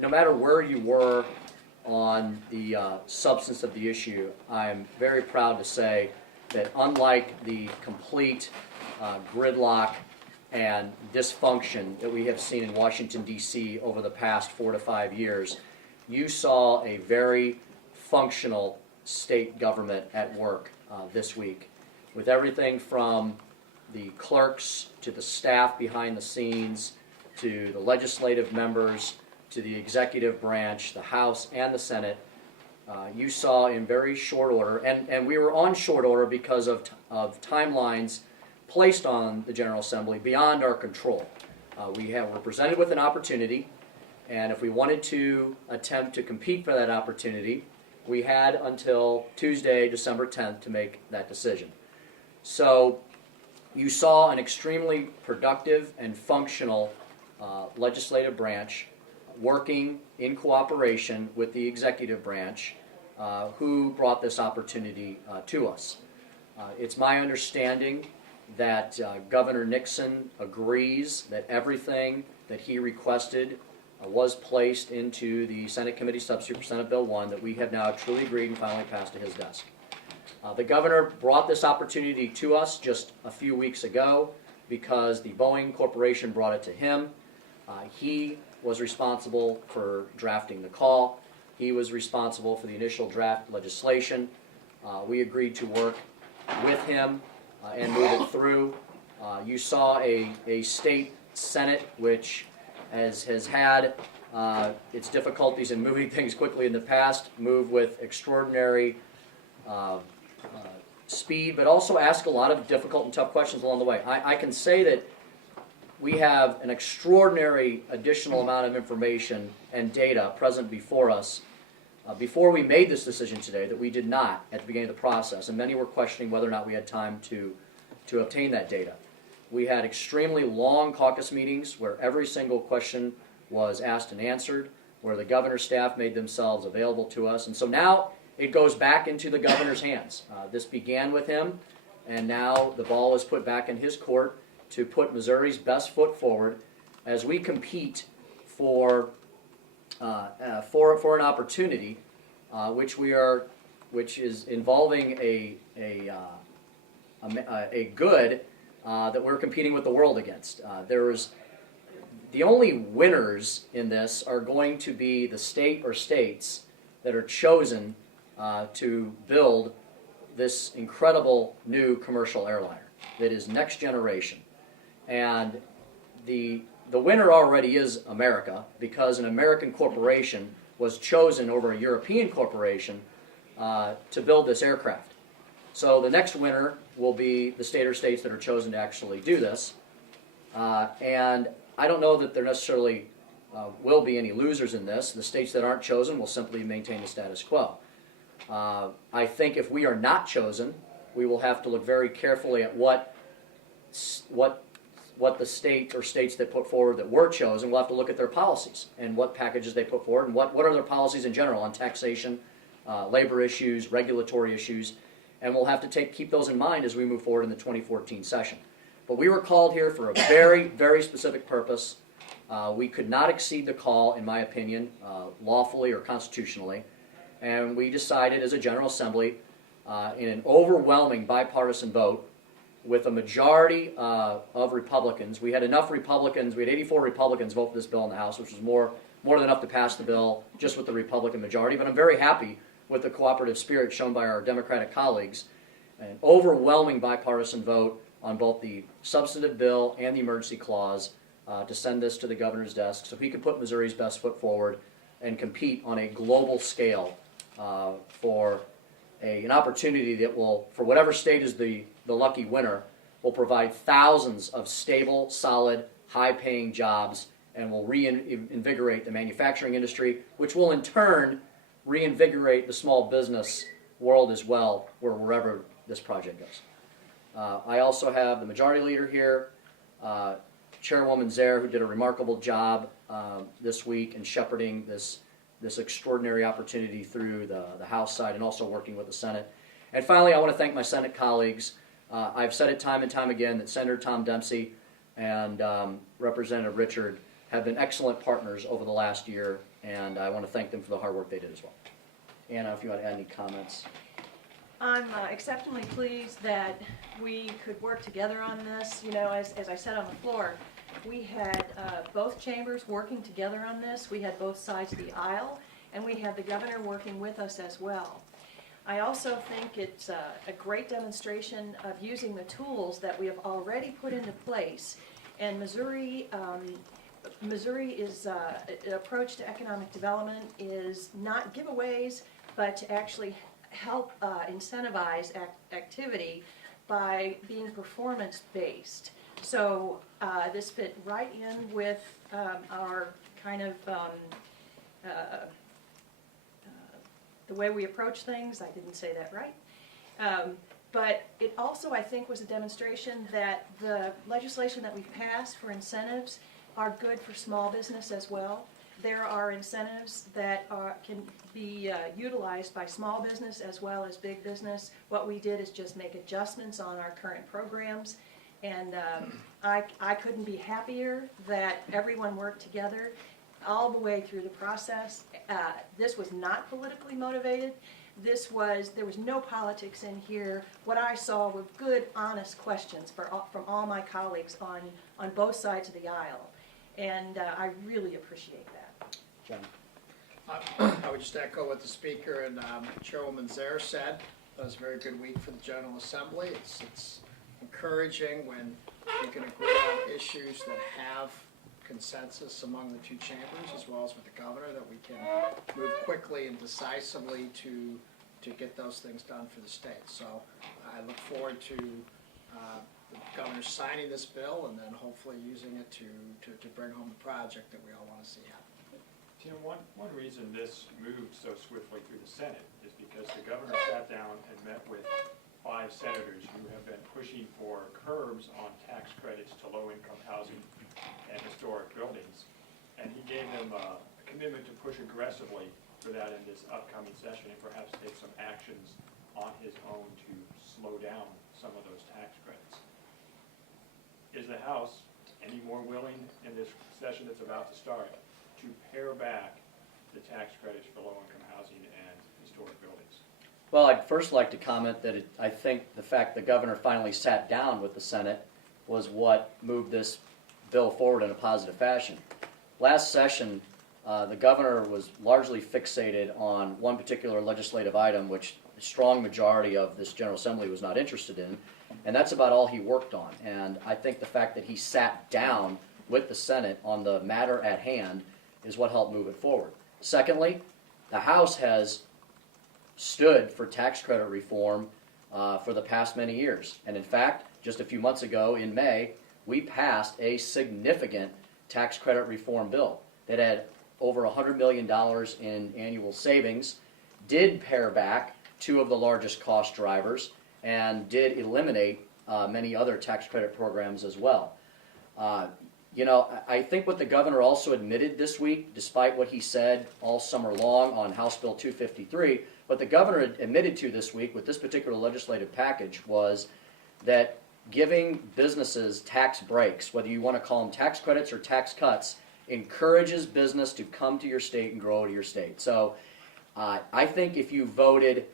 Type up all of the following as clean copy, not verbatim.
no matter where you were on the substance of the issue, I'm very proud to say that unlike the complete gridlock and dysfunction that we have seen in Washington, D.C. over the past 4 to 5 years, you saw a very functional state government at work this week, with everything from the clerks to the staff behind the scenes to the legislative members to the executive branch, the House and the Senate. You saw in very short order, and we were on short order because of timelines placed on the General Assembly beyond our control. Were presented with an opportunity, and if we wanted to attempt to compete for that opportunity, we had until Tuesday, December 10th to make that decision. So you saw an extremely productive and functional legislative branch working in cooperation with the executive branch who brought this opportunity to us. It's my understanding that Governor Nixon agrees that everything that he requested was placed into the Senate Committee Substitute for Senate Bill 1 that we have now truly agreed and finally passed to his desk. The governor brought this opportunity to us just a few weeks ago because the Boeing Corporation brought it to him. He was responsible for drafting the call. He was responsible for the initial draft legislation. We agreed to work with him and move it through. You saw a state Senate which has had its difficulties in moving things quickly in the past, move with extraordinary speed, but also ask a lot of difficult and tough questions along the way. I can say that we have an extraordinary additional amount of information and data present before us before we made this decision today that we did not at the beginning of the process, and many were questioning whether or not we had time to obtain that data. We had extremely long caucus meetings where every single question was asked and answered, where the governor's staff made themselves available to us, and so now it goes back into the governor's hands. This began with him, and now the ball is put back in his court to put Missouri's best foot forward as we compete for an opportunity, which is involving a good that we're competing with the world against. The only winners in this are going to be the state or states that are chosen to build this incredible new commercial airliner that is next generation. And the winner already is America, because an American corporation was chosen over a European corporation to build this aircraft. So the next winner will be the state or states that are chosen to actually do this. And I don't know that there necessarily will be any losers in this. The states that aren't chosen will simply maintain the status quo. I think if we are not chosen, we will have to look very carefully at what the state or states that put forward that were chosen. We'll have to look at their policies and what packages they put forward and what are their policies in general on taxation, labor issues, regulatory issues, and we'll have to keep those in mind as we move forward in the 2014 session. But we were called here for a very, very specific purpose. We could not exceed the call, in my opinion, lawfully or constitutionally, and we decided as a General Assembly, in an overwhelming bipartisan vote, with a majority of Republicans. We had enough Republicans, we had 84 Republicans vote for this bill in the House, which was more than enough to pass the bill just with the Republican majority, but I'm very happy with the cooperative spirit shown by our Democratic colleagues. An overwhelming bipartisan vote on both the substantive bill and the emergency clause to send this to the governor's desk so he could put Missouri's best foot forward and compete on a global scale for an opportunity that will, for whatever state is the lucky winner, will provide thousands of stable, solid, high-paying jobs and will reinvigorate the manufacturing industry, which will in turn reinvigorate the small business world as well, wherever this project goes. I also have the majority leader here, Chairwoman Zare, who did a remarkable job this week in shepherding this extraordinary opportunity through the House side and also working with the Senate. And finally, I want to thank my Senate colleagues. I've said it time and time again that Senator Tom Dempsey and Representative Richard have been excellent partners over the last year and I want to thank them for the hard work they did as well. Anna, if you want to add any comments. I'm exceptionally pleased that we could work together on this. You know, as I said on the floor, we had both chambers working together on this. We had both sides of the aisle, and we had the governor working with us as well. I also think it's a great demonstration of using the tools that we have already put into place. And Missouri is an approach to economic development is not giveaways, but to actually help incentivize activity by being performance-based. So this fit right in with our kind of the way we approach things. I didn't say that right. But it also, I think, was a demonstration that the legislation that we've passed for incentives are good for small business as well. There are incentives that can be utilized by small business as well as big business. What we did is just make adjustments on our current programs, and I couldn't be happier that everyone worked together all the way through the process. This was not politically motivated. There was no politics in here. What I saw were good, honest questions from all my colleagues on both sides of the aisle, and I really appreciate that. John. I would just echo what the speaker and Chairwoman Zaire said. That was a very good week for the General Assembly. It's encouraging when we can agree on issues that have consensus among the two chambers, as well as with the governor, that we can move quickly and decisively to get those things done for the state. So I look forward to the governor signing this bill and then hopefully using it to bring home the project that we all want to see happen. Tim, one reason this moved so swiftly through the Senate is because the governor sat down and met with 5 senators who have been pushing for curbs on tax credits to low-income housing and historic buildings. And he gave them a commitment to push aggressively for that in this upcoming session and perhaps take some actions on his own to slow down some of those tax credits. Is the House any more willing in this session that's about to start to pare back the tax credits for low-income housing and historic buildings? Well, I'd first like to comment that I think the fact the governor finally sat down with the Senate was what moved this bill forward in a positive fashion. Last session, the governor was largely fixated on one particular legislative item, which a strong majority of this General Assembly was not interested in, and that's about all he worked on. And I think the fact that he sat down with the Senate on the matter at hand is what helped move it forward. Secondly, the House has stood for tax credit reform for the past many years. And in fact, just a few months ago in May, we passed a significant tax credit reform bill that had over $100 million in annual savings, did pare back 2 of the largest cost drivers, and did eliminate many other tax credit programs as well. You know, I think what the governor also admitted this week, despite what he said all summer long on House Bill 253, what the governor admitted to this week with this particular legislative package was that giving businesses tax breaks, whether you want to call them tax credits or tax cuts, encourages business to come to your state and grow to your state. So I think if you voted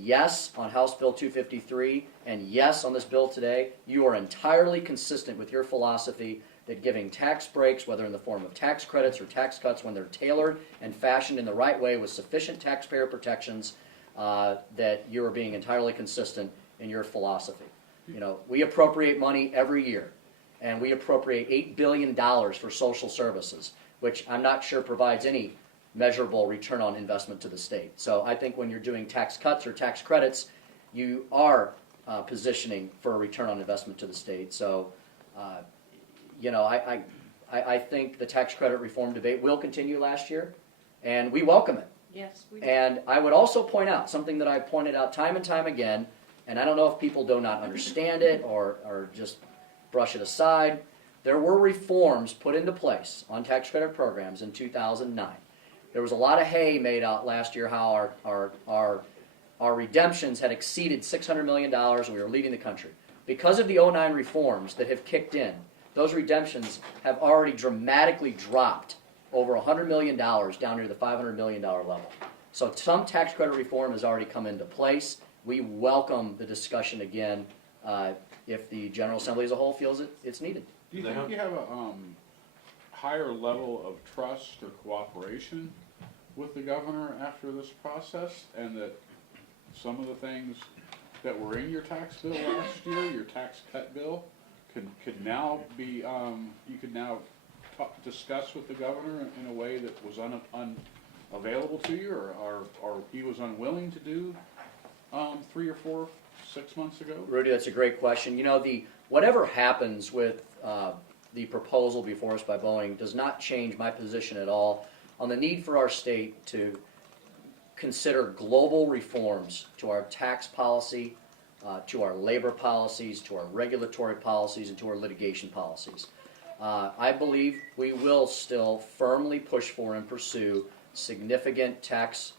yes on House Bill 253 and yes on this bill today, you are entirely consistent with your philosophy that giving tax breaks, whether in the form of tax credits or tax cuts, when they're tailored and fashioned in the right way with sufficient taxpayer protections, that you are being entirely consistent in your philosophy. You know, we appropriate money every year, and we appropriate $8 billion for social services, which I'm not sure provides any measurable return on investment to the state. So I think when you're doing tax cuts or tax credits, you are positioning for a return on investment to the state. So, you know, I think the tax credit reform debate will continue last year, and we welcome it. Yes, we do. And I would also point out something that I've pointed out time and time again, and I don't know if people do not understand it or just brush it aside. There were reforms put into place on tax credit programs in 2009. There was a lot of hay made out last year how our redemptions had exceeded $600 million and we were leading the country. Because of the 2009 reforms that have kicked in, those redemptions have already dramatically dropped over $100 million down near the $500 million level. So some tax credit reform has already come into place. We welcome the discussion again if the General Assembly as a whole feels it's needed. Do you think you have a higher level of trust or cooperation with the governor after this process, and that some of the things that were in your tax bill last year, your tax cut bill, could now be, you could now discuss with the governor in a way that was unavailable to you, or he was unwilling to do 3 or 4, 6 months ago? Rudy, that's a great question. You know, whatever happens with the proposal before us by Boeing does not change my position at all on the need for our state to consider global reforms to our tax policy, to our labor policies, to our regulatory policies, and to our litigation policies. I believe we will still firmly push for and pursue significant tax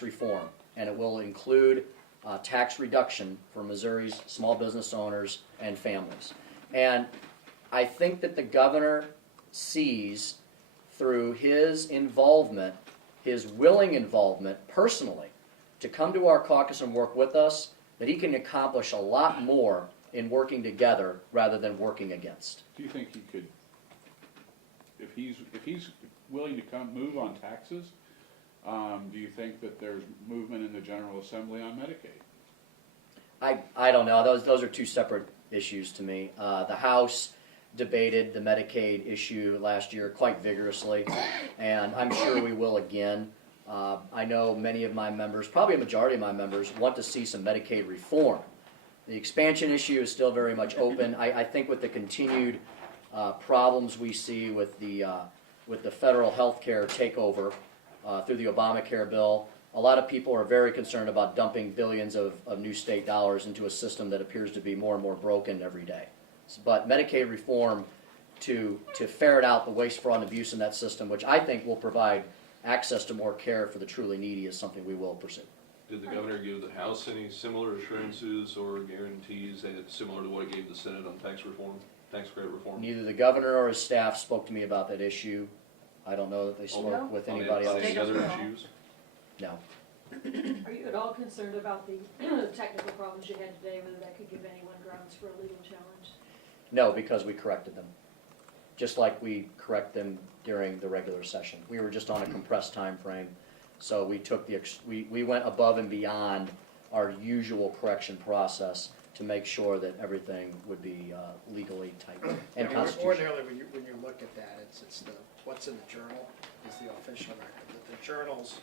reform, and it will include tax reduction for Missouri's small business owners and families. And I think that the governor sees through his involvement, his willing involvement personally, to come to our caucus and work with us, that he can accomplish a lot more in working together rather than working against. Do you think he could, if he's willing to move on taxes, do you think that there's movement in the General Assembly on Medicaid? I don't know. Those are two separate issues to me. The House debated the Medicaid issue last year quite vigorously, and I'm sure we will again. I know many of my members, probably a majority of my members, want to see some Medicaid reform. The expansion issue is still very much open. I think with the continued problems we see with the federal health care takeover through the Obamacare bill, a lot of people are very concerned about dumping billions of new state dollars into a system that appears to be more and more broken every day. But Medicaid reform to ferret out the waste, fraud, and abuse in that system, which I think will provide access to more care for the truly needy, is something we will pursue. Did the governor give the House any similar assurances or guarantees that it's similar to what he gave the Senate on tax reform, tax credit reform? Neither the governor or his staff spoke to me about that issue. I don't know that they No. spoke with On anybody else. any other issues? No. Are you at all concerned about the technical problems you had today, whether that could give anyone grounds for a legal challenge? No, because we corrected them. Just like we correct them during the regular session. We were just on a compressed time frame. So we took we went above and beyond our usual correction process to make sure that everything would be legally tight and constitutional. Ordinarily, when you look at that, it's what's in the journal is the official record. That the journals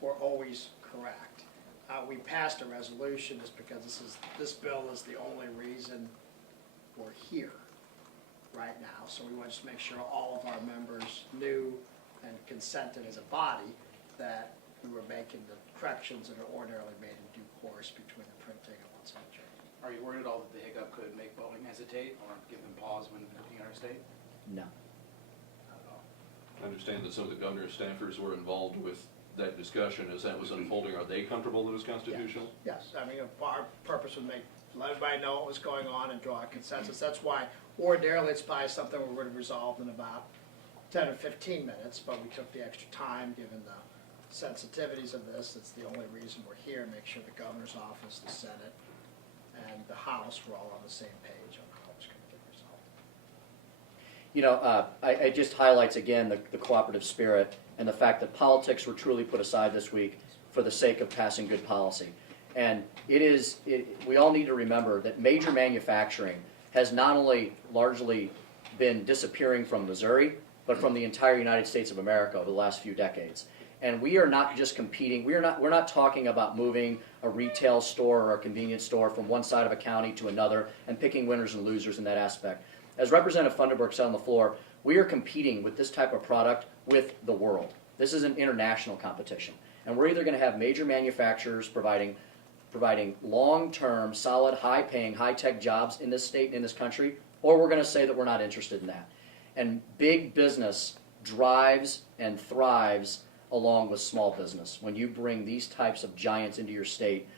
were always correct. We passed a resolution just because this bill is the only reason we're here right now. So we want to just make sure all of our members knew and consented as a body that we were making the corrections that are ordinarily made in due course between the printing and what's in the journal. Are you worried at all that the hiccup could make Boeing hesitate or give them pause when looking at our state? No. Not at all. I understand that some of the governor's staffers were involved with that discussion as that was unfolding. Are they comfortable that it was constitutional? Yes, I mean, our purpose was let everybody know what was going on and draw a consensus. That's why ordinarily it's probably something we would have resolved in about 10 or 15 minutes, but we took the extra time given the sensitivities of this. It's the only reason we're here, make sure the governor's office, the Senate, and the House were all on the same page on how it's going to get resolved. You know, it just highlights again the cooperative spirit and the fact that politics were truly put aside this week for the sake of passing good policy. And we all need to remember that major manufacturing has not only largely been disappearing from Missouri, but from the entire United States of America over the last few decades. And we are not just competing, we're not talking about moving a retail store or a convenience store from one side of a county to another and picking winners and losers in that aspect. As Representative Funderburk said on the floor, we are competing with this type of product with the world. This is an international competition. And we're either going to have major manufacturers providing long-term, solid, high-paying, high-tech jobs in this state and in this country, or we're going to say that we're not interested in that. And big business drives and thrives along with small business. When you bring these types of giants into your state,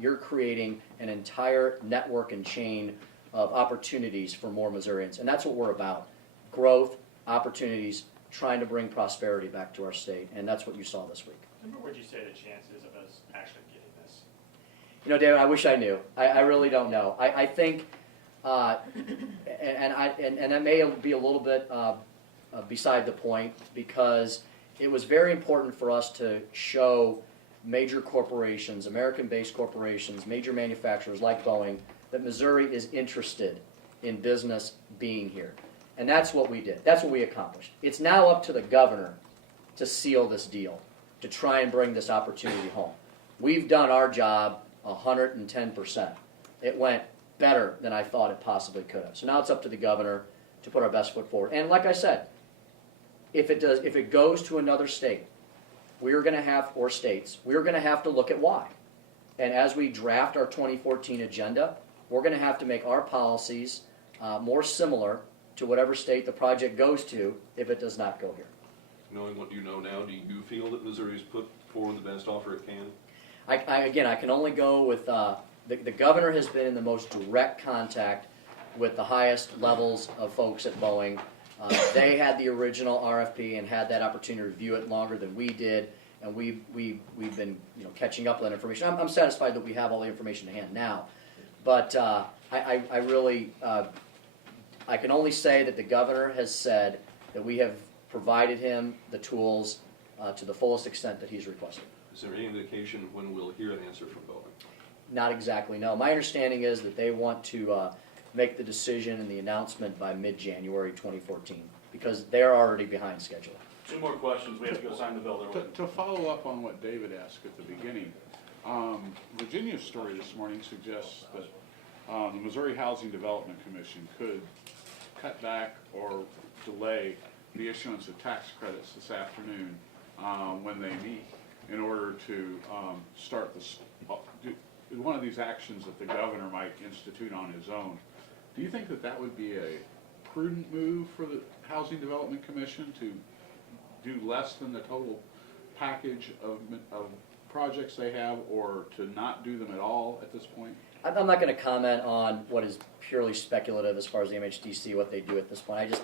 you're creating an entire network and chain of opportunities for more Missourians. And that's what we're about. Growth, opportunities, trying to bring prosperity back to our state, and that's what you saw this week. And what would you say the chances of us actually getting this? You know, David, I wish I knew. I really don't know. I think, and that may be a little bit beside the point, because it was very important for us to show major corporations, American-based corporations, major manufacturers like Boeing, that Missouri is interested in business being here. And that's what we did. That's what we accomplished. It's now up to the governor to seal this deal, to try and bring this opportunity home. We've done our job 110%. It went better than I thought it possibly could have. So now it's up to the governor to put our best foot forward. And like I said, if it goes to another state, we're going to have, or states, we're going to have to look at why. And as we draft our 2014 agenda, we're going to have to make our policies more similar to whatever state the project goes to if it does not go here. Knowing what you know now, do you feel that Missouri's put forward the best offer it can? Again, I can only go with, the governor has been in the most direct contact with the highest levels of folks at Boeing. They had the original RFP and had that opportunity to review it longer than we did, and we've been catching up on that information. I'm satisfied that we have all the information to hand now, but I really I can only say that the governor has said that we have provided him the tools to the fullest extent that he's requested. Is there any indication when we'll hear an answer from Boeing? Not exactly, no. My understanding is that they want to make the decision and the announcement by mid-January 2014, because they're already behind schedule. 2 more questions, we have to go sign the bill. To follow up on what David asked at the beginning, Virginia's story this morning suggests that the Missouri Housing Development Commission could cut back or delay the issuance of tax credits this afternoon when they meet, in order to start this, one of these actions that the governor might institute on his own. Do you think that that would be a prudent move for the Housing Development Commission to do less than the total package of projects they have, or to not do them at all at this point? I'm not going to comment on what is purely speculative as far as the MHDC, what they do at this point.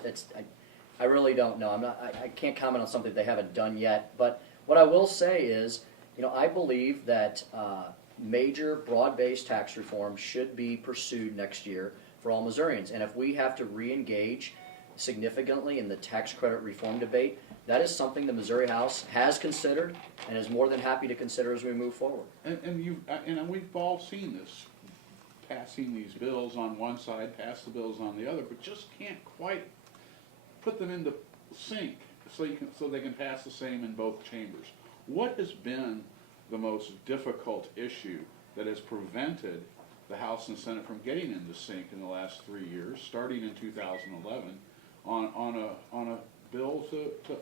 I really don't know. I can't comment on something they haven't done yet. But what I will say is, I believe that major broad-based tax reform should be pursued next year for all Missourians. And if we have to re-engage significantly in the tax credit reform debate, that is something the Missouri House has considered and is more than happy to consider as we move forward. And we've all seen this, passing these bills on one side, pass the bills on the other, but just can't quite put them into sync so they can pass the same in both chambers. What has been the most difficult issue that has prevented the House and Senate from getting into sync in the last 3 years, starting in 2011, on a bill to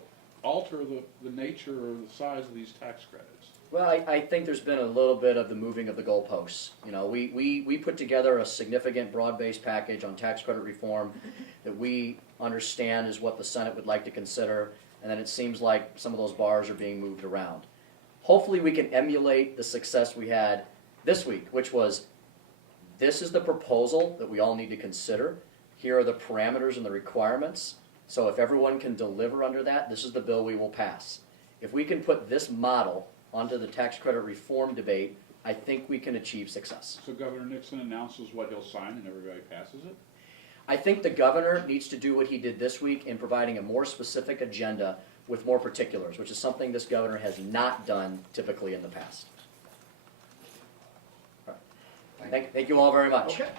alter the nature or the size of these tax credits? Well, I think there's been a little bit of the moving of the goalposts. We put together a significant broad-based package on tax credit reform that we understand is what the Senate would like to consider, and then it seems like some of those bars are being moved around. Hopefully we can emulate the success we had this week, which was, this is the proposal that we all need to consider. Here are the parameters and the requirements. So if everyone can deliver under that, this is the bill we will pass. If we can put this model onto the tax credit reform debate, I think we can achieve success. So Governor Nixon announces what he'll sign and everybody passes it? I think the governor needs to do what he did this week in providing a more specific agenda with more particulars, which is something this governor has not done typically in the past. All right. Thank you all very much. Okay.